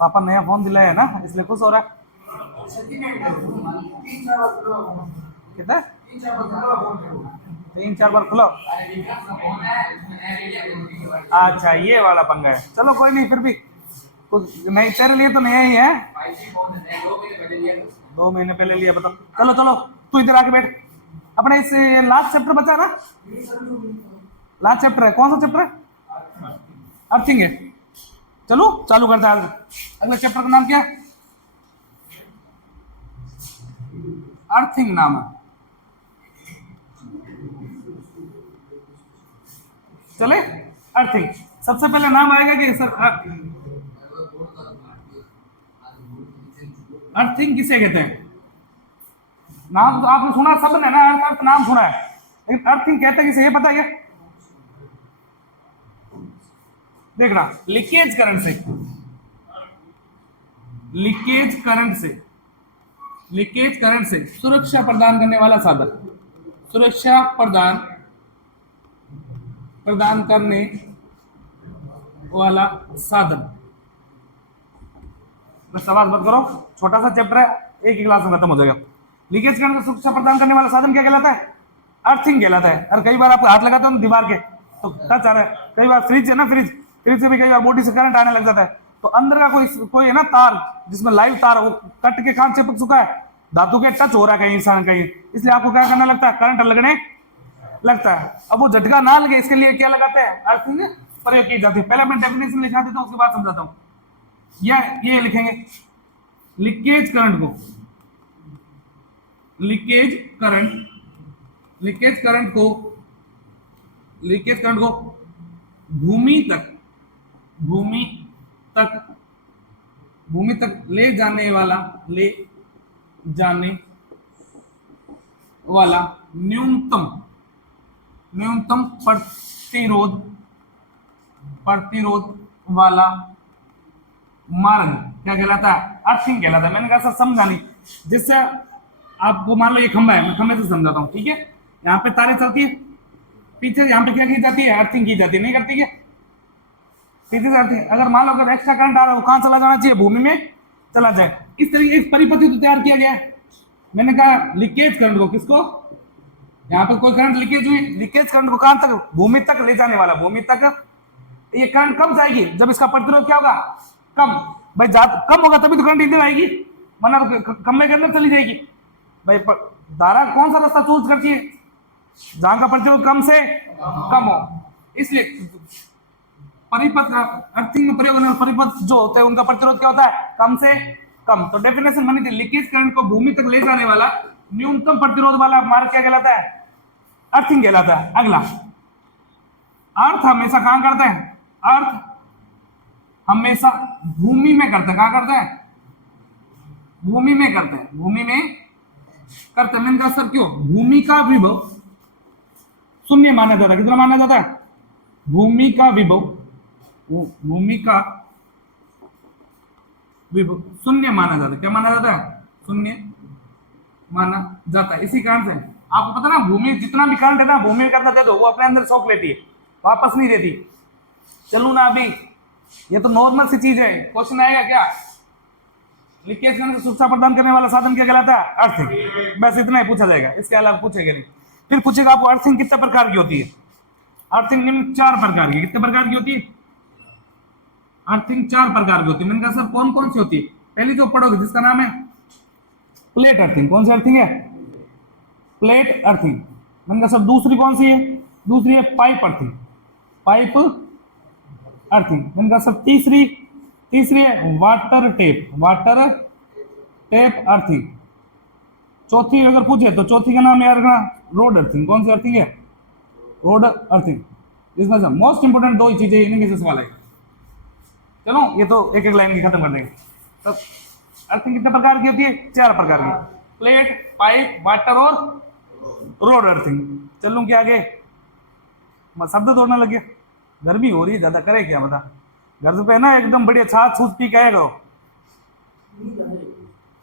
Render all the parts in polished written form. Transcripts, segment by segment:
पापा नया फोन दिलाया है ना, इसलिए खुश हो रहा है। कितना? 3-4 बार खुला। अच्छा ये वाला पंगा है, चलो कोई नहीं, फिर भी कुछ नहीं, तेरे लिए तो नया ही है। 2 महीने पहले लिया, बताओ। चलो चलो, तू इधर आके बैठ। अपने इस लास्ट चैप्टर बचा है ना, लास्ट चैप्टर है, कौन सा चैप्टर है? अर्थिंग है। चलो चालू करते हैं। अगले चैप्टर का नाम क्या है? अर्थिंग नाम है। चले, अर्थिंग सबसे पहले नाम आएगा कि सर अर्थिंग किसे कहते हैं? नाम तो आपने सुना, सब ने ना अर्थ नाम सुना है, लेकिन अर्थिंग कहते हैं किसे, ये पता है क्या? देखना, लीकेज करंट से, लीकेज करंट से, लीकेज करंट से सुरक्षा प्रदान करने वाला साधन, सुरक्षा प्रदान प्रदान करने वाला साधन। बस सवाल मत करो, छोटा सा चैप्टर है, एक ही क्लास में खत्म हो जाएगा। लीकेज करंट से सुरक्षा प्रदान करने वाला साधन क्या कहलाता है? अर्थिंग कहलाता है। और कई बार आप हाथ लगाते हो ना दीवार के तो टच आ रहा है, कई बार फ्रिज है ना, फ्रिज फ्रिज से भी कई बार बॉडी से करंट आने लग जाता है, तो अंदर का कोई कोई है ना तार, जिसमें लाइव तार, वो कट के कहां चिपक चुका है, धातु के टच हो रहा है कहीं इंसान कहीं, इसलिए आपको क्या करना लगता है? करंट लगने लगता है। अब वो झटका ना लगे इसके लिए क्या लगाते हैं? अर्थिंग प्रयोग की जाती है। पहले मैं डेफिनेशन लिखा देता हूँ, उसके बाद समझाता हूँ। ये लिखेंगे, लीकेज करंट को, लीकेज करंट, लीकेज करंट को, लीकेज करंट को भूमि तक, भूमि तक, भूमि तक ले जाने वाला, ले जाने वाला न्यूनतम, न्यूनतम प्रतिरोध, प्रतिरोध वाला मार्ग क्या कहलाता है? अर्थिंग कहलाता है। मैंने कहा सर समझा नहीं, जिससे आपको मान लो ये खंभा है, मैं खंभे से समझाता हूँ, ठीक है? यहाँ पे तारें चलती है, पीछे यहाँ पे क्या की जाती है? अर्थिंग की जाती है, नहीं करती क्या? पीछे से अर्थिंग, अगर मान लो अगर एक्स्ट्रा करंट आ रहा है, वो कहाँ चला जाना चाहिए? भूमि में चला जाए। इस तरीके एक परिपथि तो तैयार किया गया है। मैंने कहा लीकेज करंट को, किसको? यहाँ पे कोई करंट लीकेज हुई, लीकेज करंट को कहां तक? भूमि तक ले जाने वाला, भूमि तक। ये करंट कब जाएगी? जब इसका प्रतिरोध क्या होगा? कम। भाई कम होगा तभी तो करंट इधर आएगी, वरना खंभे के अंदर चली जाएगी। भाई धारा कौन सा रास्ता चूज करती है? जहां का प्रतिरोध कम से कम हो। इसलिए परिपथ, अर्थिंग में प्रयोग होने वाले परिपथ जो होते हैं उनका प्रतिरोध क्या होता है? कम से कम। तो डेफिनेशन बनी थी, लीकेज करंट को भूमि तक ले जाने वाला न्यूनतम प्रतिरोध वाला मार्ग क्या कहलाता है? अर्थिंग कहलाता है। अगला, अर्थ हमेशा कहां करते हैं? अर्थ हमेशा भूमि में करते हैं। कहां करते हैं? भूमि में करते हैं, भूमि में करते हैं। मैंने कहा सर क्यों? भूमि का विभव शून्य माना जाता है। कितना माना जाता है? भूमि का विभव, भूमि का विभव शून्य माना जाता है। क्या माना जाता है? शून्य माना जाता है। इसी कारण से आपको पता ना, भूमि जितना भी करंट है ना, भूमि में करता दे दो, वो अपने अंदर सोख लेती है, वापस नहीं देती। चलू ना अभी, ये तो नॉर्मल सी चीज है। क्वेश्चन आएगा क्या? लीकेज करने से सुरक्षा प्रदान करने वाला साधन क्या कहलाता है? अर्थिंग। बस इतना ही पूछा जाएगा, इसके अलावा पूछेगा नहीं। फिर पूछेगा आपको अर्थिंग कितने प्रकार की होती है? अर्थिंग निम्न 4 प्रकार की। कितने प्रकार की होती है? अर्थिंग 4 प्रकार की होती है। मैंने कहा सर कौन कौन सी होती है? पहली जो पढ़ोगे जिसका नाम है प्लेट अर्थिंग। कौन सी अर्थिंग है? Plate earthing. मैंने कहा सर दूसरी कौन सी है? दूसरी है पाइप अर्थिंग, पाइप अर्थिंग। मैंने कहा सर तीसरी, तीसरी है water tape, water tape earthing. चौथी अगर पूछे तो चौथी का नाम याद रखना रोड अर्थिंग। कौन सी अर्थिंग है? Road earthing. इसमें से मोस्ट इंपोर्टेंट 2 ही चीजें, इन्हीं से सवाल आएगा। चलो ये तो एक एक लाइन की खत्म कर देंगे। तो अर्थिंग कितने प्रकार की होती है? 4 प्रकार की, प्लेट, पाइप, वाटर और रोड अर्थिंग। चलूं क्या आगे? शब्द तोड़ने लगे, गर्मी हो रही है ज्यादा, करे क्या बता? घर पे ना एकदम बढ़िया छाछ छूछ पी के करो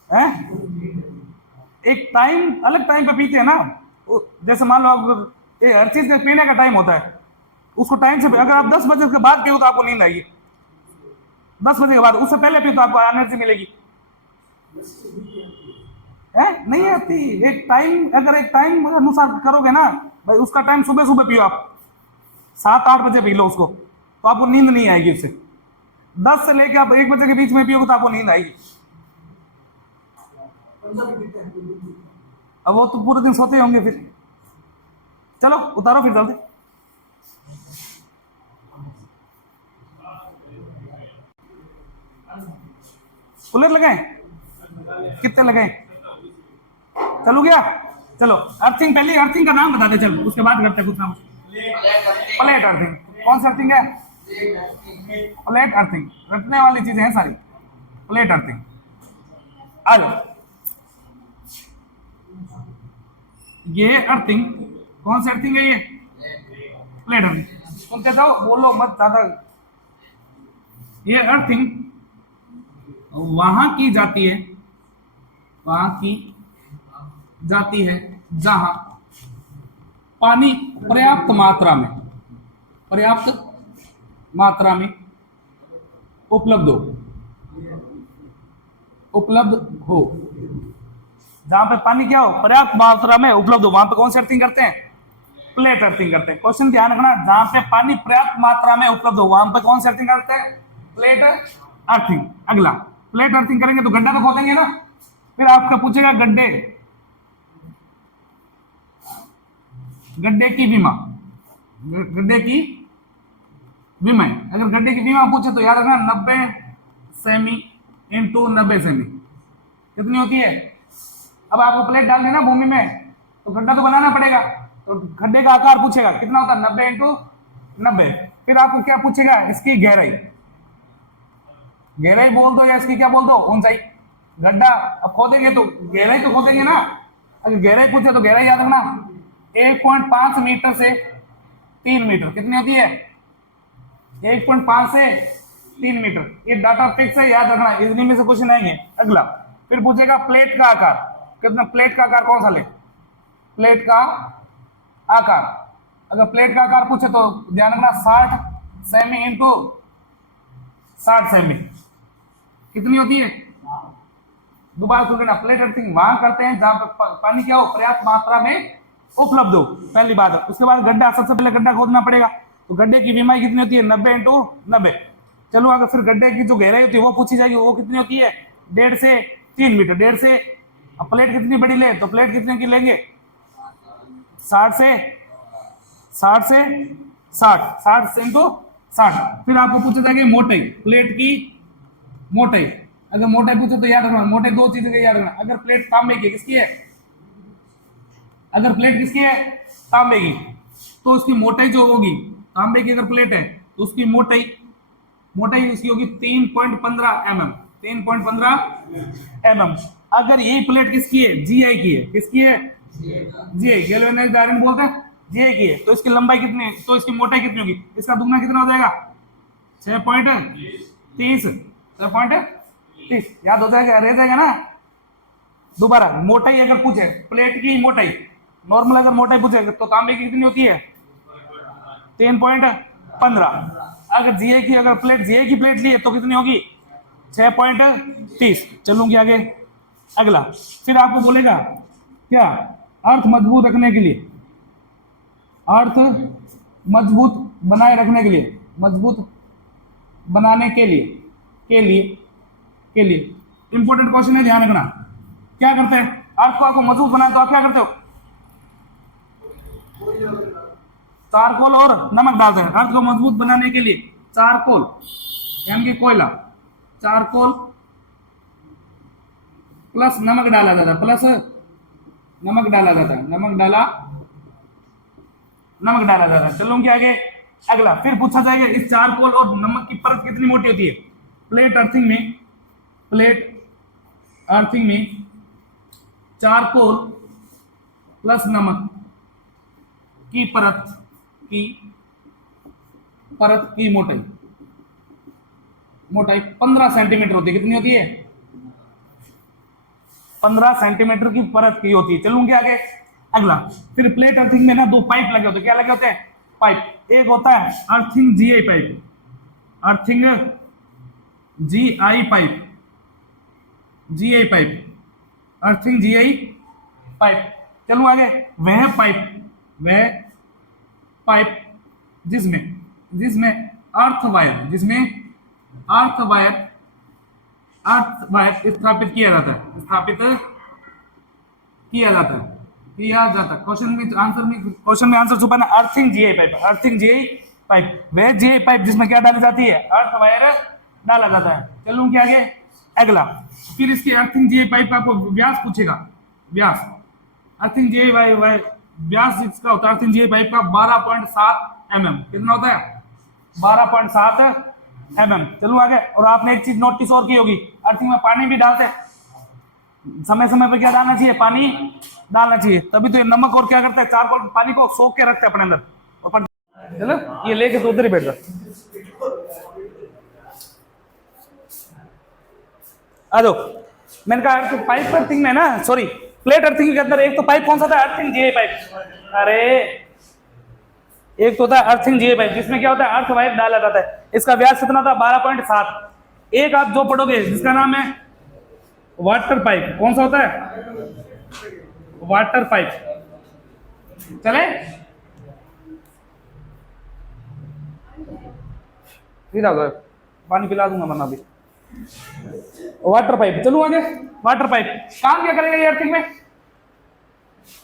हैं। एक टाइम, अलग टाइम पे पीते हैं ना, जैसे मान लो हर चीज का पीने का टाइम होता है, उसको टाइम से, अगर आप 10 बजे के बाद पियो तो आपको नींद आएगी, 10 बजे के बाद, उससे पहले पियो तो आपको एनर्जी मिलेगी। है नहीं आती, एक टाइम, अगर एक टाइम अनुसार करोगे ना भाई, उसका टाइम सुबह सुबह पियो आप, 7-8 बजे पी लो उसको, तो आपको नींद नहीं आएगी उससे। 10 से लेके आप 1 बजे के बीच में पियोगे तो आपको नींद आएगी। अब वो तो पूरे दिन सोते होंगे फिर। चलो उतारो फिर जल्दी। कूलर लगाए, कितने लगाए? चलो गया, चलो अर्थिंग, पहले अर्थिंग का नाम बता दे, चलो उसके बाद करते कुछ नाम। प्लेट अर्थिंग, कौन सी अर्थिंग है? प्लेट अर्थिंग, रटने वाली चीजें हैं सारी। प्लेट अर्थिंग, आ जाओ। ये अर्थिंग, कौन सी अर्थिंग है ये? Plate earthing. सुनते जाओ, बोलो मत ज्यादा। ये अर्थिंग वहां की जाती है, वहां की जाती है जहां पानी पर्याप्त मात्रा में, पर्याप्त मात्रा में उपलब्ध हो, उपलब्ध हो। जहां पे पानी क्या हो, पर्याप्त मात्रा में उपलब्ध हो, वहां पे कौन सी अर्थिंग करते हैं? प्लेट अर्थिंग करते हैं। क्वेश्चन ध्यान रखना, जहां पे पानी पर्याप्त मात्रा में उपलब्ध हो वहां पे कौन सी अर्थिंग करते हैं? Plate earthing. अगला, प्लेट अर्थिंग करेंगे तो गड्ढा तो खोदेंगे ना, फिर आपका पूछेगा गड्ढे, गड्ढे की विमा, गड्ढे की विमा। अगर गड्ढे की विमा पूछे तो याद रखना 90 सेमी इंटू 90 सेमी कितनी होती है? अब आपको प्लेट डालनी है ना भूमि में, तो गड्ढा तो बनाना पड़ेगा, तो गड्ढे का आकार पूछेगा कितना होता है? 90 इंटू 90। फिर आपको क्या पूछेगा? इसकी गहराई, गहराई बोल दो या इसकी क्या बोल दो? ऊंचाई। गड्ढा अब खोदेंगे तो गहराई तो खोदेंगे ना, अगर गहराई पूछे तो गहराई याद रखना 1.5 मीटर से 3 मीटर कितनी होती है? 1.5 से 3 मीटर। ये डाटा फिक्स है, याद रखना, इतनी में से क्वेश्चन आएंगे। अगला, फिर पूछेगा प्लेट का आकार कितना? प्लेट का आकार कौन सा ले? प्लेट का आकार, अगर प्लेट का आकार पूछे तो ध्यान रखना 60 सेमी इंटू 60 सेमी कितनी होती है? दोबारा सुन लेना, प्लेट अर्थिंग वहां करते हैं जहां पर पानी क्या हो, पर्याप्त मात्रा में उपलब्ध हो, पहली बात। उसके बाद गड्ढा, सबसे पहले गड्ढा खोदना पड़ेगा, तो गड्ढे की वीमाई कितनी होती है? 90 इंटू 90। चलो अगर फिर गड्ढे की जो गहराई होती है वो पूछी जाएगी, वो कितनी होती है? 1.5 से 3 मीटर। 1.5 से, अब प्लेट कितनी बड़ी ले, तो प्लेट कितने की लेंगे? 60 से 60 इंटू 60। फिर आपको पूछा जाएगा मोटाई, प्लेट की मोटाई। अगर मोटाई पूछे तो याद रखना, मोटाई दो चीजें याद रखना, अगर प्लेट तांबे की, किसकी है? अगर प्लेट किसकी है? तांबे की, तो उसकी मोटाई जो होगी, तांबे की अगर प्लेट है तो उसकी मोटाई, मोटाई उसकी होगी 3.15 mm, 3.15 mm। अगर यही प्लेट किसकी है? जीआई की है। किसकी है? जीआई, गैल्वेनाइज्ड आयरन बोलते हैं, जीआई की है। तो इसकी लंबाई कितनी है, तो इसकी मोटाई कितनी होगी? इसका दुगना कितना हो जाएगा? 6.30, 6.30 याद हो जाएगा, रह जाएगा ना। दोबारा, मोटाई अगर पूछे, प्लेट की मोटाई नॉर्मल अगर मोटाई पूछे तो तांबे की कितनी होती है? 3.15। अगर जीआई की, अगर प्लेट जीआई की प्लेट ली है तो कितनी होगी? 6.30। चलूंगी आगे। अगला, फिर आपको बोलेगा क्या? अर्थ मजबूत रखने के लिए, अर्थ मजबूत बनाए रखने के लिए, मजबूत बनाने के लिए, के लिए इंपॉर्टेंट क्वेश्चन है, ध्यान रखना। क्या करते हैं? अर्थ को आपको मजबूत बनाए तो आप क्या करते हो? चारकोल और नमक डालते हैं। अर्थ को मजबूत बनाने के लिए चारकोल यानी कि कोयला, चारकोल प्लस नमक डाला जाता है, प्लस नमक डाला जाता है, नमक डाला जाता है। चलूंगी आगे। अगला, फिर पूछा जाएगा इस चारकोल और नमक की परत कितनी मोटी होती है? प्लेट अर्थिंग में चारकोल प्लस नमक की परत की मोटाई 15 सेंटीमीटर होती है। कितनी होती है? 15 सेंटीमीटर की परत की होती है। चलूंगी आगे। अगला, फिर प्लेट अर्थिंग में ना 2 पाइप लगे होते हैं। क्या लगे होते हैं? पाइप। एक होता है अर्थिंग जीआई पाइप, अर्थिंग जी आई पाइप, जी आई पाइप, अर्थिंग जी आई पाइप। चलूं आगे। वह पाइप, वह पाइप जिसमें जिसमें अर्थ वायर, जिसमें अर्थ वायर, अर्थ वायर स्थापित किया जाता है, स्थापित किया जाता है, किया जाता है। क्वेश्चन में आंसर छुपा ना, earthing GI pipe, earthing GI pipe, वह जीआई पाइप जिसमें क्या डाली जाती है, अर्थ वायर डाला जाता है। चलूं क्या आगे अगला। फिर इसकी अर्थिंग जीआई पाइप का आपको व्यास पूछेगा, व्यास, अर्थिंग जीआई व्यास जिसका होता है अर्थिंग जीआई पाइप का 12.7 mm। कितना होता है? 12.7 mm। चलो आगे। और आपने एक चीज नोटिस और की होगी, अर्थिंग में पानी भी डालते हैं, समय समय पे क्या डालना चाहिए, पानी डालना चाहिए, तभी तो ये नमक और क्या करता है, चारकोल पानी को सोख के रखते हैं अपने अंदर। और चलो ये लेके तो उधर ही बैठ जा। आ जाओ। मैंने कहा पाइप अर्थिंग में ना, सॉरी प्लेट अर्थिंग के अंदर एक तो पाइप कौन सा था, अर्थिंग जीआई पाइप। अरे एक तो होता है अर्थिंग जीआई पाइप जिसमें क्या होता है, अर्थ वायर डाला जाता है। इसका व्यास कितना था, 12.7। एक आप जो पढ़ोगे जिसका नाम है वाटर पाइप, कौन सा होता है, वाटर पाइप। चले पानी पिला दूंगा वरना भी। वाटर पाइप, चलो आगे। वाटर पाइप काम क्या करेगा ये अर्थिंग में,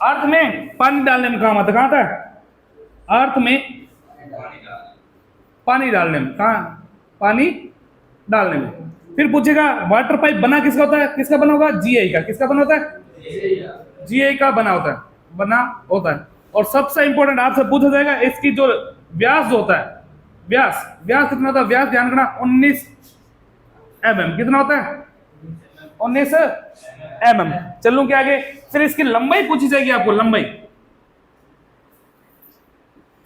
अर्थ में पानी डालने में काम आता है। कहां था, अर्थ में पानी डालने में, कहा पानी डालने में। फिर पूछेगा वाटर पाइप बना किसका होता है, किसका बना होगा, जीआई का। किसका बना होता है, जीआई का बना होता है, बना होता है। और सबसे इंपॉर्टेंट आपसे पूछा जाएगा इसकी जो व्यास जो होता है, व्यास, व्यास कितना होता है, व्यास ध्यान रखना 19 mm। कितना होता है, 19 mm। चलूं क्या आगे। फिर इसकी लंबाई पूछी जाएगी आपको, लंबाई,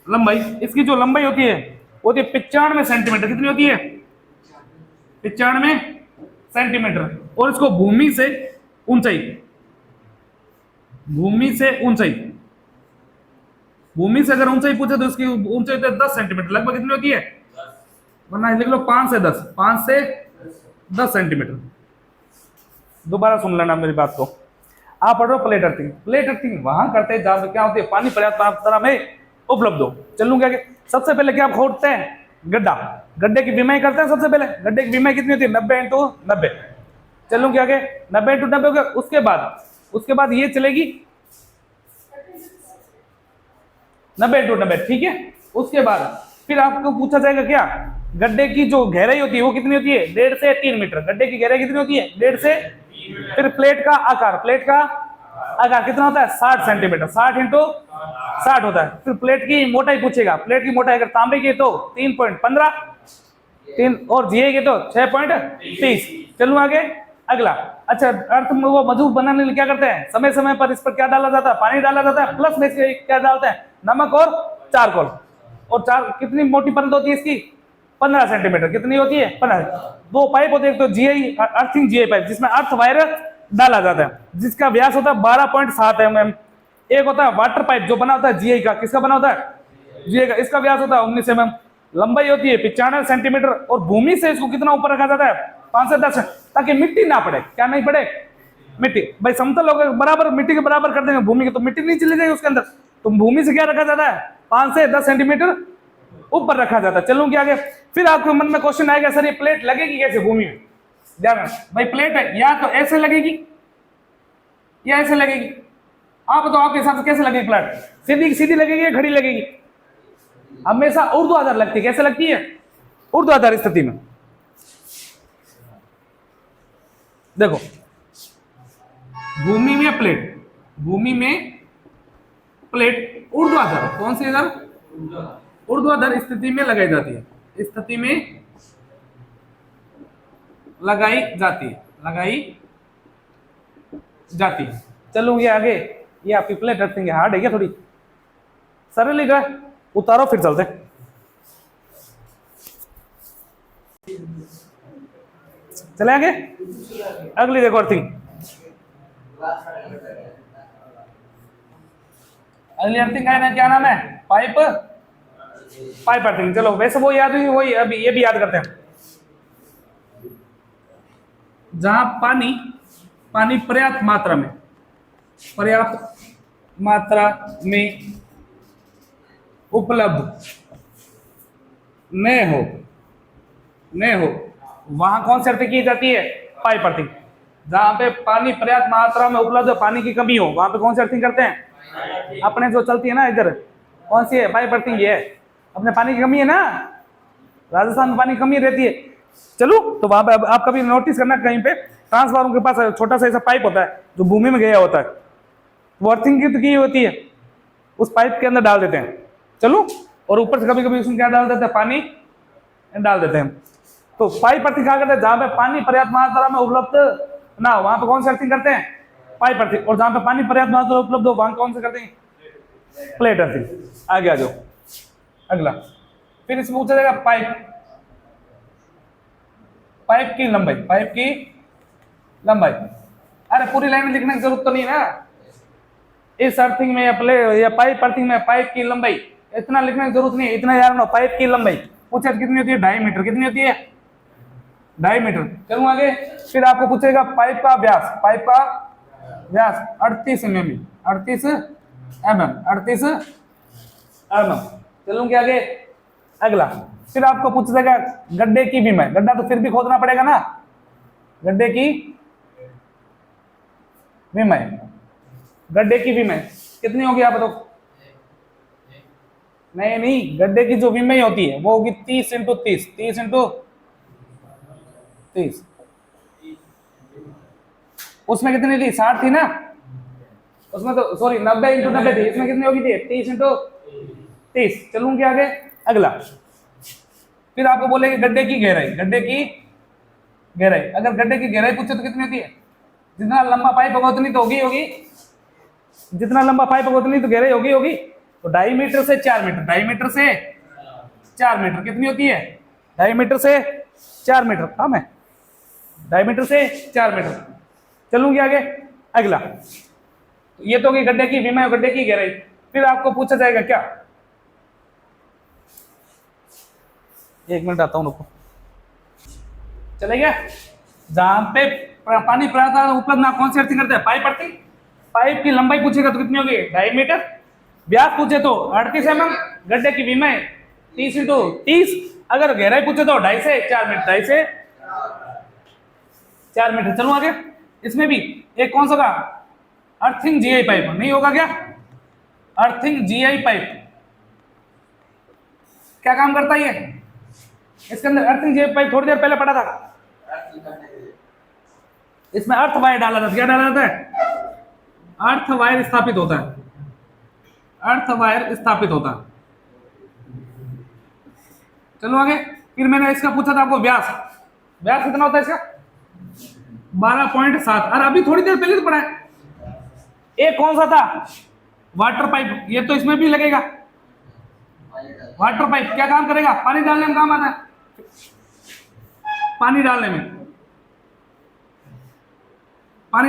लंबाई इसकी जो लंबाई होती है वो होती है 95 सेंटीमीटर। कितनी होती है, 95 सेंटीमीटर। और इसको भूमि से ऊंचाई, भूमि से ऊंचाई, भूमि से अगर ऊंचाई पूछे तो इसकी ऊंचाई होती है 10 सेंटीमीटर। लगभग कितनी होती है, वरना लिख लो 5 से 10, 5 से 10 सेंटीमीटर। दोबारा सुन लेना मेरी बात को। आप पढ़ रहे हो प्लेट अर्थिंग, प्लेट अर्थिंग वहां करते हैं जहां क्या होती है, पानी पर्याप्त मात्रा में उपलब्ध हो। चलूं क्या, सबसे पहले क्या खोदते हैं, गड्ढा, गड्ढे की बीमाई करते हैं। सबसे पहले गड्ढे की बीमाई कितनी होती है, 90 × 90। चलूं क्या आगे, 90 × 90 हो गया। उसके बाद ये चलेगी 90 × 90, ठीक है। उसके बाद फिर आपको पूछा जाएगा क्या, गड्ढे की जो गहराई होती है वो कितनी होती है, 1.5 से 3 मीटर। गड्ढे की गहराई कितनी होती है, 1.5 से। फिर प्लेट का आकार, प्लेट का आकार कितना होता है, 60 सेंटीमीटर, 60 × 60 होता है। फिर प्लेट की मोटाई पूछेगा, प्लेट की मोटाई अगर तांबे की तो 3.15, 3 और जीआई की तो 6.30। चलूं आगे अगला। अच्छा, अर्थ में वो मजबूत बनाने के लिए क्या करते हैं, समय समय पर इस पर क्या डाला जाता है, पानी डाला जाता है, प्लस में क्या डालते हैं, नमक और चारकोल। और कितनी मोटी परत होती है इसकी, 15 सेंटीमीटर। कितनी होती है, 15। दो पाइप होते हैं, एक तो जीआई अर्थिंग जीआई पाइप जिसमें अर्थ वायर डाला जाता है, जिसका व्यास होता है 12.7 mm। एक होता है वाटर पाइप जो बना होता है जीआई का। किसका बना होता है, जीआई का। इसका व्यास होता है 19 mm। लंबाई होती है 95 सेंटीमीटर। और भूमि से इसको कितना ऊपर रखा जाता है, 5 से 10, ताकि मिट्टी ना पड़े। क्या नहीं पड़े, मिट्टी। भाई समतल होगा, बराबर मिट्टी के बराबर कर देंगे भूमि के, तो मिट्टी नहीं चली जाएगी उसके अंदर। तो भूमि से क्या रखा जाता है, 5 से 10 सेंटीमीटर ऊपर रखा जाता है। चलूं क्या आगे। फिर आपके मन में क्वेश्चन आएगा, सर ये प्लेट लगेगी कैसे भूमि में। ध्यान भाई, प्लेट है या तो ऐसे लगेगी या ऐसे लगेगी। आप बताओ आपके हिसाब से कैसे लगेगी प्लेट, सीधी सीधी लगेगी या खड़ी लगेगी। हमेशा ऊर्ध्वाधर लगती है। कैसे लगती है, ऊर्ध्वाधर स्थिति में। देखो भूमि में प्लेट, भूमि में प्लेट ऊर्ध्वाधर, कौन सी इधर, ऊर्ध्वाधर स्थिति में लगाई जाती है, स्थिति में लगाई जाती है, लगाई जाती है। चलो ये आगे, ये आपकी प्लेट अर्थिंग हार्ड है क्या, थोड़ी सरल है, उतारो फिर चलते। चले आगे, अगली देखो अर्थिंग। अगली अर्थिंग का क्या नाम है, पाइप, पाइप अर्थिंग। चलो वैसे वो याद हुई, वही अभी ये भी याद करते हैं। जहां पानी पानी पर्याप्त मात्रा में उपलब्ध न हो वहां कौन सी अर्थिंग की जाती है? Pipe earthing. जहां पे पानी पर्याप्त मात्रा में उपलब्ध, पानी की कमी हो, वहां पे कौन सी अर्थिंग करते हैं? अपने जो चलती है ना इधर, कौन सी है? पाइप अर्थिंग ये है। अपने पानी की कमी है ना, राजस्थान में पानी की कमी रहती है। चलो तो वहां पे आप कभी नोटिस करना, कहीं पे ट्रांसफार्मर के पास छोटा सा ऐसा पाइप होता है जो भूमि में गया होता है, वो अर्थिंग की होती है, उस पाइप के अंदर डाल देते हैं। चलो, और ऊपर से कभी कभी उसमें क्या डाल देते हैं? पानी डाल देते हैं। तो पाइप अर्थिंग क्या करते हैं? जहां पे पानी पर्याप्त मात्रा में उपलब्ध ना हो वहां पे कौन सी अर्थिंग करते हैं? Pipe earthing. और जहां पे पानी पर्याप्त मात्रा में उपलब्ध हो वहां कौन से करते हैं? Plate earthing. आगे आ जाओ, अगला। फिर इसमें पूछा जाएगा पाइप की लंबाई। अरे पूरी लाइन लिखने की जरूरत तो नहीं ना, इस अर्थिंग में या पाइप अर्थिंग में पाइप की लंबाई इतना लिखने की जरूरत नहीं है, इतना याद रखो। पाइप की लंबाई पूछे कितनी होती है? 2.5 मीटर। कितनी होती है? 2.5 मीटर। चलूं आगे। फिर आपको पूछेगा पाइप का व्यास 38 mm। 38 mm। चलूं क्या आगे? अगला। फिर आपको पूछ देगा गड्ढे की विमाई। गड्ढा तो फिर भी खोदना पड़ेगा ना, गड्ढे की विमाई कितनी होगी आप बताओ? नहीं, गड्ढे की जो विमाई होती है वो होगी 30 × 30। 30 × 30। उसमें कितनी थी? 60 थी ना उसमें, तो सॉरी 90 × 90 थी। इसमें कितनी होगी थी? 30 × 30। चलूं क्या आगे? अगला। फिर आपको बोलेंगे गड्ढे की गहराई। अगर गड्ढे की गहराई पूछे तो कितनी होती है? जितना लंबा पाइप होगा उतनी तो होगी। जितना लंबा पाइप होगा उतनी तो गहराई होगी। तो 2.5 मीटर से 4 मीटर। 2.5 मीटर से 4 मीटर कितनी होती है? 2.5 मीटर से 4 मीटर। काम है 2.5 मीटर से 4 मीटर। चलूंगी आगे। अगला। ये तो होगी गड्ढे की विमाई, गड्ढे की गहराई। फिर आपको पूछा जाएगा क्या? एक मिनट आता हूं, रुको। चले गया। जहां पे पानी पर्याप्त उपलब्ध ना, कौन सी अर्थिंग करते हैं? Pipe earthing. पाइप की लंबाई पूछेगा तो कितनी होगी? 2.5 मीटर। व्यास पूछे तो 38 mm। गड्ढे की विमाई 30 × 30। अगर गहराई पूछे तो 2.5 से 4 मीटर। 2.5 से 4 मीटर। चलो आगे। इसमें भी एक कौन सा का? Earthing GI pipe. नहीं होगा क्या? अर्थिंग जीआई पाइप क्या काम करता है ये? इसके अंदर अर्थिंग जीआई पाइप थोड़ी देर पहले पढ़ा था। इसमें अर्थ वायर डाला जाता है। क्या डाला जाता है? अर्थ वायर स्थापित होता है। चलो आगे। फिर मैंने इसका पूछा था आपको व्यास कितना होता है इसका? 12.7। अरे अभी थोड़ी देर पहले तो पढ़ा है। एक कौन सा था? Water pipe. ये तो इसमें भी लगेगा। वाटर पाइप क्या काम करेगा? पानी डालने में काम आता है। पानी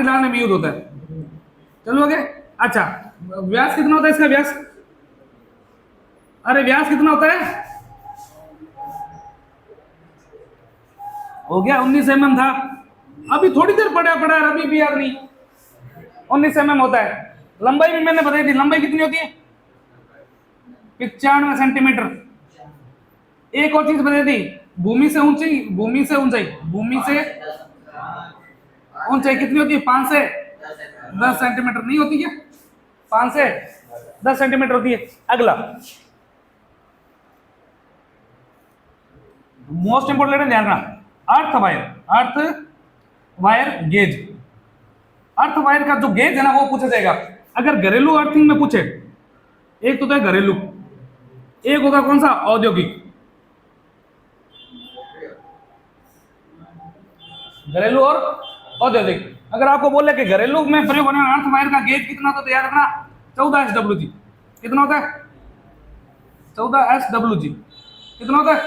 डालने में यूज होता है। चलो आगे। अच्छा, व्यास कितना होता है इसका? व्यास कितना होता है? हो गया 19 mm था। अभी थोड़ी देर पड़ा अभी भी याद नहीं। 19 mm होता है। लंबाई भी मैंने बताई थी। लंबाई कितनी होती है? 95 सेंटीमीटर। एक और चीज बताई थी, भूमि से ऊंचाई कितनी होती है? 5 से 10 सेंटीमीटर। नहीं होती क्या? 5 से 10 सेंटीमीटर होती है। अगला मोस्ट इंपोर्टेंट ध्यान रखना, earth wire gauge. Earth wire का जो गेज है ना वो पूछा जाएगा। अगर घरेलू अर्थिंग में पूछे, एक तो है घरेलू, एक होगा कौन सा? औद्योगिक। घरेलू और औद्योगिक। अगर आपको बोले कि घरेलू में प्रयोग होने वाला अर्थ वायर का गेज कितना होता है, तो याद रखना 14 SWG। कितना होता है? 14 SWG। कितना होता है?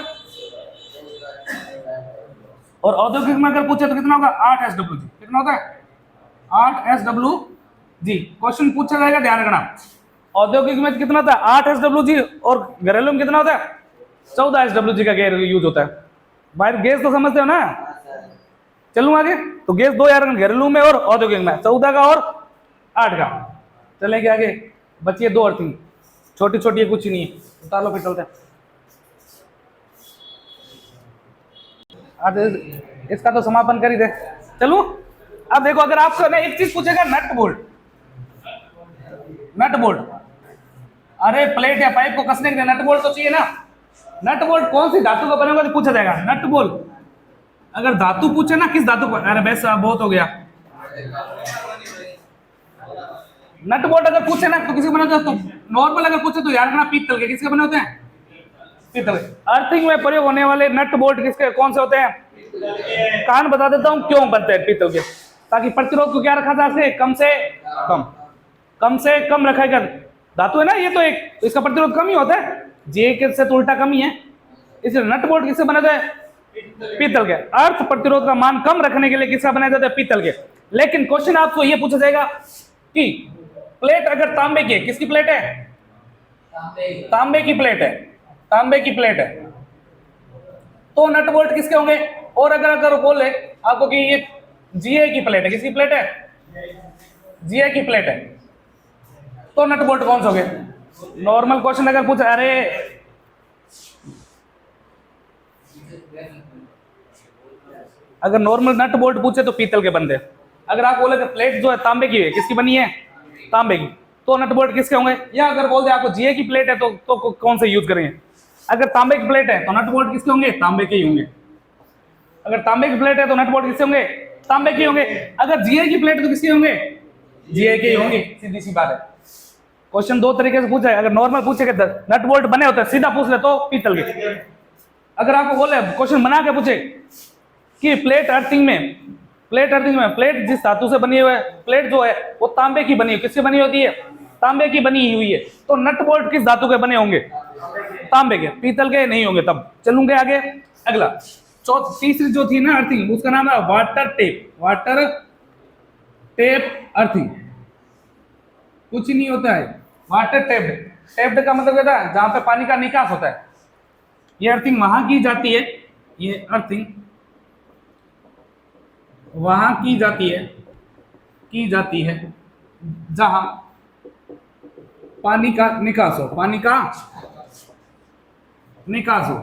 और औद्योगिक में अगर पूछे तो कितना होगा? 8 SWG। कितना होता है? 8 SWG। क्वेश्चन पूछा जाएगा, ध्यान रखना। औद्योगिक में कितना था? 8 SWG। और घरेलू में कितना होता है? 14 SWG का गेज यूज होता है। वायर गेज तो समझते हो ना? चलूँ आगे, तो गैस 2 आर्गन घरेलू में और औद्योगिक में 14 का और 8 का। चलेंगे आगे, बचिए 2 अर्थिंग, छोटी छोटी है, कुछ ही नहीं है, उतार लो फिर चलते हैं। आज इसका तो समापन कर ही दे। चलो अब देखो, अगर आपको ना एक चीज पूछेगा, नट बोल्ट, नट बोल्ट, अरे प्लेट या पाइप को कसने के लिए नट बोल्ट तो चाहिए ना। नट बोल्ट कौन सी धातु का बना हुआ पूछा जाएगा, नट बोल्ट। अगर धातु पूछे ना, किस धातु का, अरे बस बहुत हो गया। नट बोल्ट अगर पूछे ना तो किसी बने होते हैं, तो नॉर्मल अगर पूछे तो यार पीतल के, किसके बने होते हैं, पीतल। अर्थिंग में प्रयोग होने वाले नट बोल्ट किसके, कौन से होते हैं, कारण बता देता हूं क्यों बनते हैं पीतल के, ताकि प्रतिरोध को क्या रखा जा सके, कम से कम रखा कर। धातु है ना ये, तो एक इसका प्रतिरोध कम ही होता है, जे के से तो उल्टा कम ही है, इसलिए नट बोल्ट किससे बने होते हैं, पीतल के। अर्थ प्रतिरोध का मान कम रखने के लिए किसका बनाया जाता है, पीतल के। लेकिन क्वेश्चन आपको ये पूछा जाएगा कि प्लेट अगर तांबे की है, किसकी प्लेट है, तांबे की प्लेट है, तांबे की प्लेट है, तो नट बोल्ट किसके होंगे। और अगर बोले आपको कि ये जीए की प्लेट है, किसकी प्लेट है, जीए की प्लेट है, तो नट बोल्ट कौन से होंगे। नॉर्मल क्वेश्चन अगर पूछा, अरे अगर नॉर्मल नट बोल्ट पूछे तो पीतल के बनते। अगर आप बोले कि प्लेट जो है तांबे की है, किसकी बनी है, तांबे की, तो नट बोल्ट किसके होंगे। या अगर बोल दे आपको जीए की प्लेट है तो कौन से यूज करेंगे। अगर तांबे की प्लेट है तो नट बोल्ट किसके होंगे, तांबे के ही होंगे। अगर तांबे की प्लेट है तो नट बोल्ट किसके होंगे, तांबे के होंगे। अगर जीए की प्लेट तो किसके होंगे, जीए के ही होंगे, सीधी सी बात है। क्वेश्चन 2 तरीके से पूछा है, अगर नॉर्मल पूछे नट बोल्ट बने होते हैं, सीधा पूछ ले तो पीतल के। अगर आपको बोले क्वेश्चन बना के पूछे कि प्लेट अर्थिंग में प्लेट जिस धातु से बनी हुई है, प्लेट जो है वो तांबे की बनी है, किससे बनी होती है, तांबे की बनी हुई है, तो नट बोल्ट किस धातु के बने होंगे, तांबे के, पीतल के नहीं होंगे। तब चलूंगे आगे, अगला तीसरी जो थी ना अर्थिंग, उसका नाम है वाटर टेप अर्थिंग। कुछ नहीं होता है, वाटर टेप्ड का मतलब क्या है, जहां पे पानी का निकास होता है। ये अर्थिंग वहां की जाती है, ये अर्थिंग वहां की जाती है जहां पानी का निकास हो,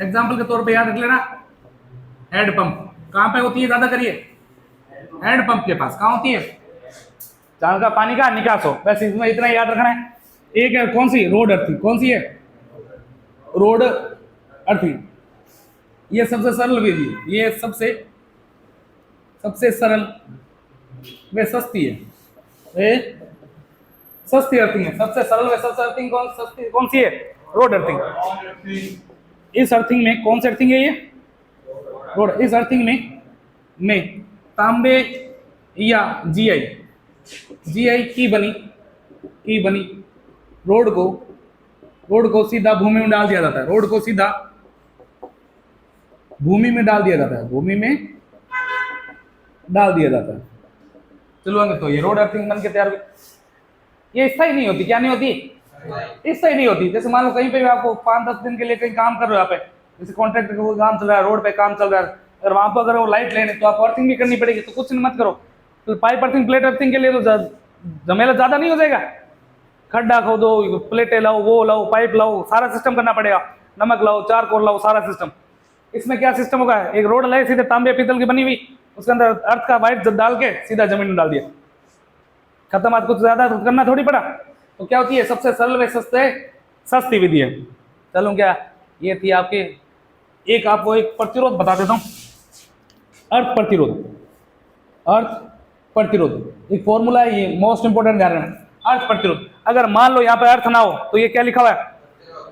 एग्जाम्पल के तौर पे याद रख लेना, हैंडपंप कहां पे होती है, ज्यादा करिए, हैंडपंप के पास कहां होती है, जहां का पानी का निकास हो। बस इसमें इतना याद रखना है। एक है कौन सी, रोड अर्थिंग, कौन सी है, रोड अर्थिंग। ये सबसे सरल विधि, ये सबसे सरल वे सस्ती है, सस्ती अर्थिंग है। सबसे सरल व सबसे अर्थिंग कौन सी है, रोड अर्थिंग। इस अर्थिंग में कौन सी अर्थिंग है, ये रोड। इस अर्थिंग में तांबे या जीआई की बनी रोड को सीधा भूमि में डाल दिया जाता है, रोड को सीधा भूमि में डाल दिया जाता है, चलो आगे। तो ये रोड अर्थिंग बन के तैयार हुई। ये स्थायी नहीं होती, क्या नहीं होती, स्थायी नहीं होती। जैसे मान लो कहीं पे भी आपको 5-10 दिन के लिए कहीं काम कर रहे हो, यहाँ पे जैसे कॉन्ट्रैक्ट का काम चल रहा है, रोड पे काम चल रहा है, अगर वहां पर अगर वो लाइट लेने तो आपको अर्थिंग भी करनी पड़ेगी। तो कुछ मत करो, तो पाइप अर्थिंग, प्लेट अर्थिंग के लिए तो झमेला ज्यादा नहीं हो जाएगा। खड्डा खोदो, प्लेटें लाओ, वो लाओ, पाइप लाओ, सारा सिस्टम करना पड़ेगा, नमक लाओ, चारकोल लाओ, सारा सिस्टम। इसमें क्या सिस्टम होगा, एक रोड लाई सीधे तांबे पीतल की बनी हुई, उसके अंदर अर्थ का वाइट डाल के सीधा जमीन में डाल दिया, खत्म। आज कुछ ज्यादा तो करना थोड़ी पड़ा। तो क्या होती है, सबसे सरल व सस्ती विधि है। चलो क्या, ये थी आपके, एक आपको एक प्रतिरोध बता देता हूं, अर्थ प्रतिरोध एक फॉर्मूला है, ये मोस्ट इंपोर्टेंट ध्यान रखना। अर्थ प्रतिरोध, अगर मान लो यहाँ पे अर्थ ना हो तो ये क्या लिखा हुआ है,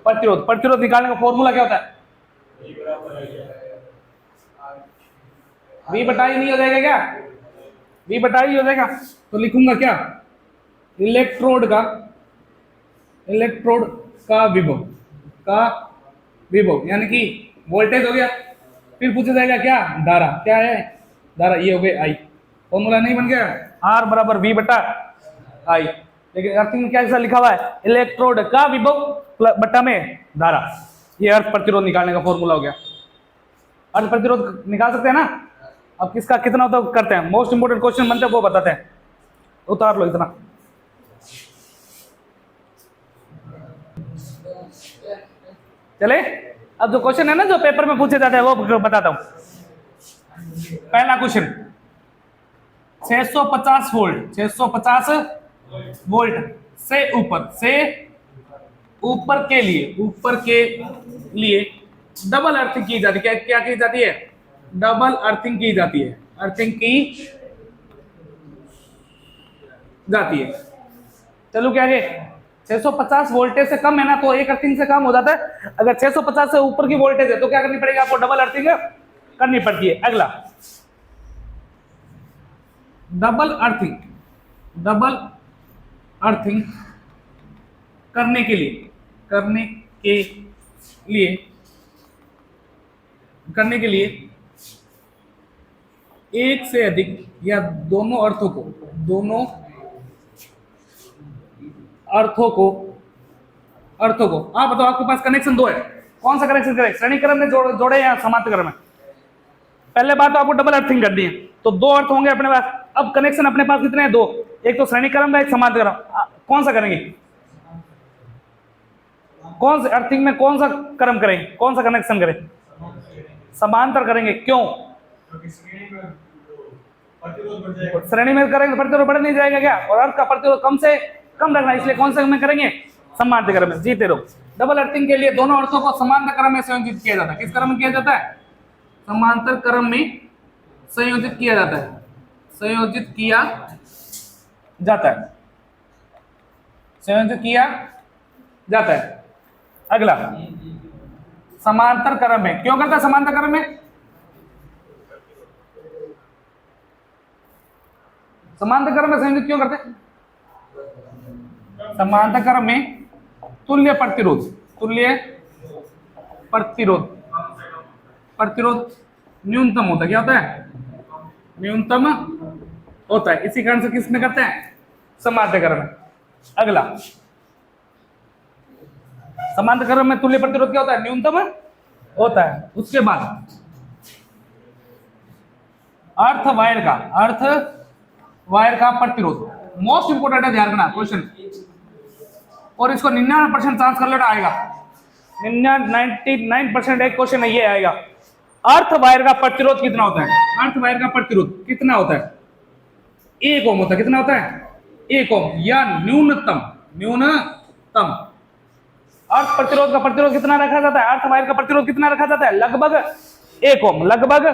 प्रतिरोध निकालने का फॉर्मूला क्या होता है, V/I नहीं हो जाएगा क्या, V/I हो जाएगा। तो लिखूंगा क्या, इलेक्ट्रोड का विभव यानी कि वोल्टेज हो गया। फिर पूछा जाएगा क्या, धारा, क्या है धारा, ये हो गई I। फॉर्मूला नहीं बन गया, R बराबर V/I। लेकिन अर्थिंग में क्या ऐसा लिखा हुआ है, इलेक्ट्रोड का विभव बट्टा में धारा। ये अर्थ प्रतिरोध निकालने का फॉर्मूला हो गया। अर्थ प्रतिरोध निकाल सकते हैं ना। अब किसका कितना होता है करते हैं, मोस्ट इंपोर्टेंट क्वेश्चन बनते हैं वो बताते हैं। उतार लो इतना। चले, अब जो क्वेश्चन है ना जो पेपर में पूछे जाते हैं वो बताता हूं। पहला क्वेश्चन 650 वोल्ट, 650 वोल्ट से ऊपर के लिए डबल अर्थिंग की जाती है। क्या क्या की जाती है? डबल अर्थिंग की जाती है, अर्थिंग की जाती है। चलो क्या आगे, 650 वोल्टेज से कम है ना तो एक अर्थिंग से कम हो जाता है। अगर 650 से ऊपर की वोल्टेज है तो क्या करनी पड़ेगी आपको? डबल अर्थिंग करनी पड़ती है। अगला डबल अर्थिंग करने के लिए एक से अधिक या दोनों अर्थों को आप बताओ, आपके पास कनेक्शन दो है, कौन सा कनेक्शन करें? श्रेणी क्रम में जोड़े या समांतर क्रम में? पहले बात तो आपको डबल अर्थिंग करनी है, तो दो अर्थ होंगे अपने पास। अब कनेक्शन अपने पास कितने हैं? दो, एक तो श्रेणी क्रम में, एक समांतर क्रम। कौन सा करेंगे? कौन से अर्थिंग में कौन सा क्रम करेंगे, कौन सा कनेक्शन करें? समांतर करेंगे। क्यों? श्रेणी में करेंगे प्रतिरोध बढ़ नहीं जाएगा क्या? और अर्थ का प्रतिरोध कम से कम रखना, इसलिए कौन से में करेंगे? समांतर क्रम में। जीते रहो। डबल अर्थिंग के लिए दोनों अर्थों को समांतर क्रम में संयोजित किया जाता है। किस क्रम में किया जाता है? समांतर क्रम में संयोजित किया जाता है, संयोजित किया जाता है। अगला समांतर क्रम में क्यों करता है? समांतर क्रम में संयोजित क्यों करते हैं? समांतर क्रम में तुल्य प्रतिरोध न्यूनतम होता है। क्या होता है? न्यूनतम होता है। इसी कारण से किस में करते हैं? समांतर क्रम में। अगला समांतर क्रम में तुल्य प्रतिरोध क्या होता है? न्यूनतम होता है। उसके बाद अर्थ वायर का प्रतिरोध मोस्ट इंपोर्टेंट है, ध्यान रखना क्वेश्चन। और इसको 99% चांस कर लेना आएगा, 99% एक क्वेश्चन है ये आएगा। अर्थ वायर का प्रतिरोध कितना होता है? अर्थ वायर का प्रतिरोध कितना होता है? 1 ओम होता है। कितना होता है? 1 ओम या न्यूनतम अर्थ प्रतिरोध का प्रतिरोध कितना रखा जाता है? अर्थ वायर का प्रतिरोध कितना रखा जाता है? लगभग 1 ओम, लगभग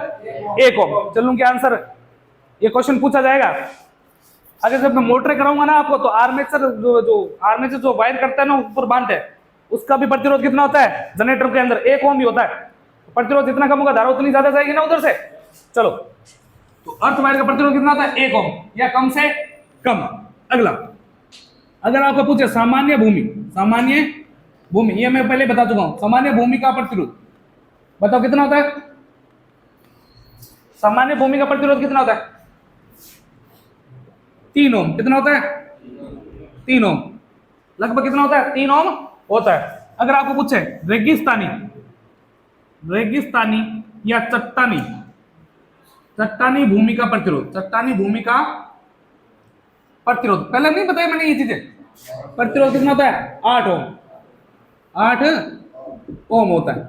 1 ओम। चलूं क्या आंसर? ये क्वेश्चन पूछा जाएगा। अगर जब मैं मोटर कराऊंगा ना आपको, तो आर्मेचर जो वायर करता है ना ऊपर बांधते हैं, उसका भी प्रतिरोध कितना होता है? जनरेटर के अंदर 1 ओम ही होता है। प्रतिरोध जितना कम होगा धारा उतनी ज्यादा जाएगी ना उधर से। चलो, तो अर्थ वायर का प्रतिरोध कितना होता है? 1 ओम या कम से कम। अगला, अगर आपको पूछे सामान्य भूमि, ये मैं पहले बता चुका हूं। सामान्य भूमि का प्रतिरोध बताओ कितना होता है? सामान्य भूमि का प्रतिरोध कितना होता है? 3 ओम। कितना होता है? 3 ओम। लगभग कितना होता है? 3 ओम होता है। अगर आपको पूछे रेगिस्तानी या चट्टानी भूमि का प्रतिरोध, पहले नहीं बताया मैंने ये चीजें। प्रतिरोध कितना होता है? 8 ओम होता है।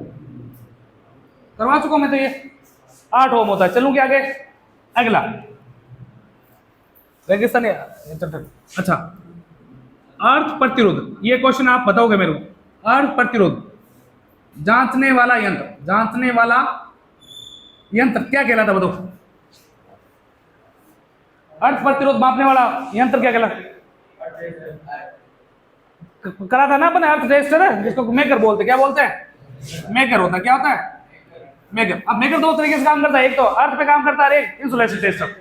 करवा चुका मैं तो ये 8 ओम होता है। चलूंगी आगे। अगला रेगिस्तानी, अच्छा, अर्थ प्रतिरोध, ये क्वेश्चन आप बताओगे मेरे को। अर्थ प्रतिरोध जांचने वाला यंत्र क्या कहलाता? बताओ, अर्थ प्रतिरोध मापने वाला यंत्र क्या कहलाता? करा था ना अपने अर्थ टेस्टर, जिसको मेकर बोलते। क्या बोलते हैं? मेकर होता है। क्या होता है? मेकर। अब मेकर दो तरीके से काम करता है, एक तो अर्थ पे काम करता है, एक इंसुलेशन टेस्टर।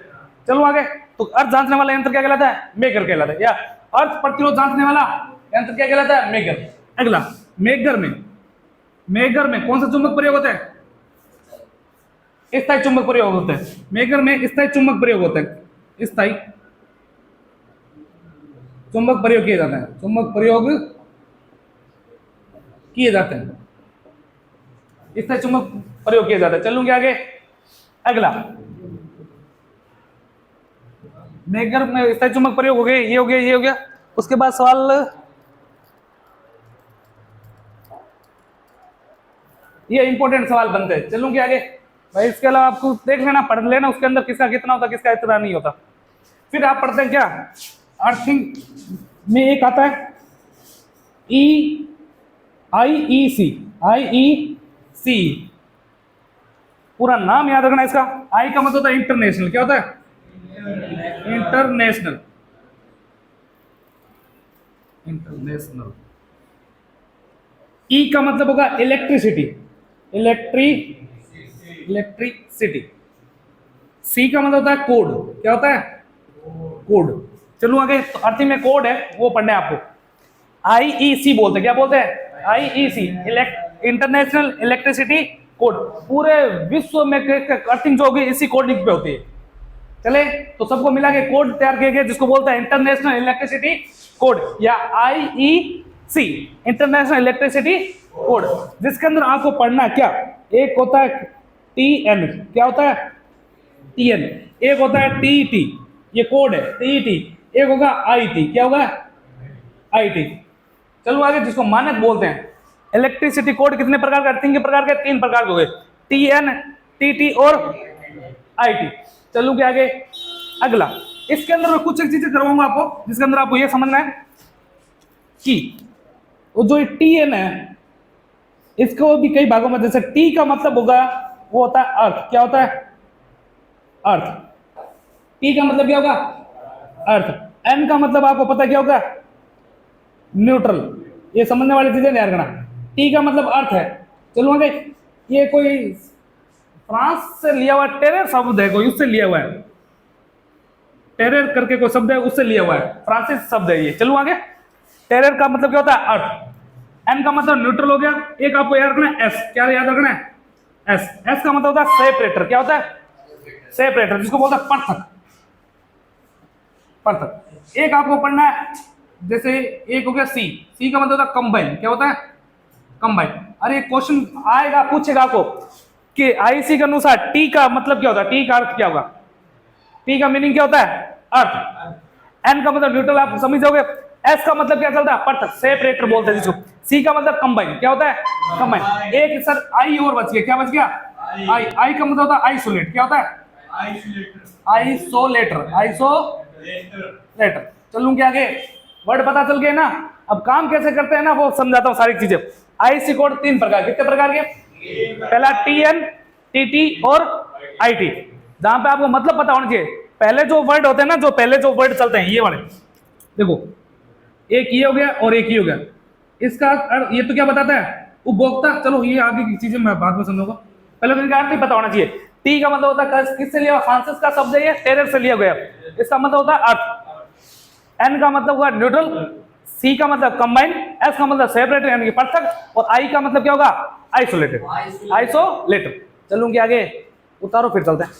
चलो आगे। तो अर्थ जांचने वाला यंत्र क्या कहलाता है? मेकर कहलाता है। या अर्थ प्रतिरोध जांचने वाला यंत्र क्या कहलाता है? मेकर। अगला, मेकर में कौन सा चुंबक प्रयोग होता है? स्थायी चुंबक प्रयोग होता है। मेकर में स्थायी चुंबक प्रयोग होता है। स्थायी चुंबक प्रयोग किया जाता है। चुंबक प्रयोग किए जाते हैं, स्थायी चुंबक प्रयोग किया जाता है। चलूंगे आगे। अगला, मेगर में स्थायी चुंबक प्रयोग हो गए, ये हो गया, ये हो गया। उसके बाद सवाल, ये इंपॉर्टेंट सवाल बनते हैं। चलूंगी आगे भाई, इसके अलावा आपको देख लेना, पढ़ लेना उसके अंदर किसका कितना होता, किसका इतना नहीं होता। फिर आप पढ़ते हैं क्या, अर्थिंग में एक आता है IEC, पूरा नाम याद रखना इसका। आई का मतलब होता है इंटरनेशनल, क्या होता है, इंटरनेशनल, इंटरनेशनल। ई का मतलब होगा इलेक्ट्रिसिटी, इलेक्ट्रिसिटी। सी का मतलब होता है कोड, क्या होता है, कोड। चलो आगे, तो अर्थिंग में कोड है वो पढ़ना है आपको। आईईसी बोलते हैं, क्या बोलते हैं, आईईसी, इंटरनेशनल इलेक्ट्रिसिटी कोड। पूरे विश्व में अर्थिंग जो होगी इसी कोडिंग पे होती है। चले, तो सबको मिला के कोड तैयार किया गया जिसको बोलते हैं इंटरनेशनल इलेक्ट्रिसिटी कोड या आईईसी, इंटरनेशनल इलेक्ट्रिसिटी कोड। जिसके अंदर आपको पढ़ना क्या, एक होता है टीएन, क्या होता है, टीएन। एक होता है टीटी, ये कोड है टीटी। एक होगा आईटी, क्या होगा, आईटी। चलो आगे, जिसको मानक बोलते हैं। इलेक्ट्रिसिटी कोड कितने प्रकार के, अर्थिंग के प्रकार के 3 प्रकार के हो गए, टीएन, टीटी और आईटी। चलो के आगे, अगला इसके अंदर मैं कुछ एक चीजें करवाऊंगा आपको, जिसके अंदर आपको यह समझना है कि वो जो टीएन है इसको भी कई भागों में, जैसे टी का मतलब होगा वो होता है अर्थ, क्या होता है, अर्थ। टी का मतलब क्या होगा, अर्थ। एन का मतलब आपको पता क्या होगा, न्यूट्रल। ये समझने वाली चीजें ध्यान रखना। टी का मतलब अर्थ है। चलो आगे, ये कोई फ्रांस से लिया हुआ टेरर शब्द है, कोई उससे लिया हुआ है, टेरर करके कोई शब्द है उससे लिया हुआ है, फ्रांसिस शब्द है ये। चलो आगे, टेरर का मतलब क्या होता है, अर्थ। एन का मतलब न्यूट्रल हो गया। एक आपको याद रखना है एस, क्या याद रखना है, एस। एस का मतलब होता है सेपरेटर, क्या होता है, सेपरेटर, जिसको बोलता है पृथक, पृथक। एक आपको पढ़ना है, जैसे एक हो गया सी, सी का मतलब होता है कंबाइन, क्या होता है, कंबाइन। अरे क्वेश्चन आएगा, पूछेगा आपको कि आईसी के अनुसार टी का मतलब क्या होता है, टी का अर्थ क्या होगा, टी का मीनिंग क्या होता है, अर्थ। एन का मतलब न्यूट्रल, आप समझ जाओगे। एस का मतलब क्या चलता है, पृथक, सेपरेटर बोलते हैं जिसको। सी का मतलब कंबाइन, क्या होता है, कंबाइन। एक सर आई और बच गया, क्या बच गया, आई। आई का मतलब होता है आइसोलेट, क्या होता है, आइसोलेटर, आइसोलेटर। चलूं क्या आगे, वर्ड पता चल गए ना। अब काम कैसे करते हैं ना वो समझाता हूँ सारी चीजें। आईसी कोड 3 प्रकार, कितने प्रकार के, पहला टीएन, टीटी और आईटी। जहां पे आपको मतलब पता होना चाहिए, पहले जो वर्ड होते हैं ना, जो पहले जो वर्ड चलते हैं ये वाले, देखो एक ये हो गया और एक ये हो गया। इसका ये तो क्या बताता है, उपभोक्ता। चलो ये आगे की चीजें मैं बाद में समझूंगा, पहले तो इनका अर्थ ही पता होना चाहिए। टी का मतलब होता है किससे लिया, फ्रांसिस का शब्द है ये, टेरर से लिया गया, इसका मतलब होता है अर्थ। एन का मतलब हुआ न्यूट्रल, सी का मतलब कंबाइन, एस का मतलब सेपरेटेड यानी कि पृथक, और आई का मतलब क्या होगा, आइसोलेटेड, आइसोलेटेड। चलूंगी आगे, उतारो फिर चलते हैं।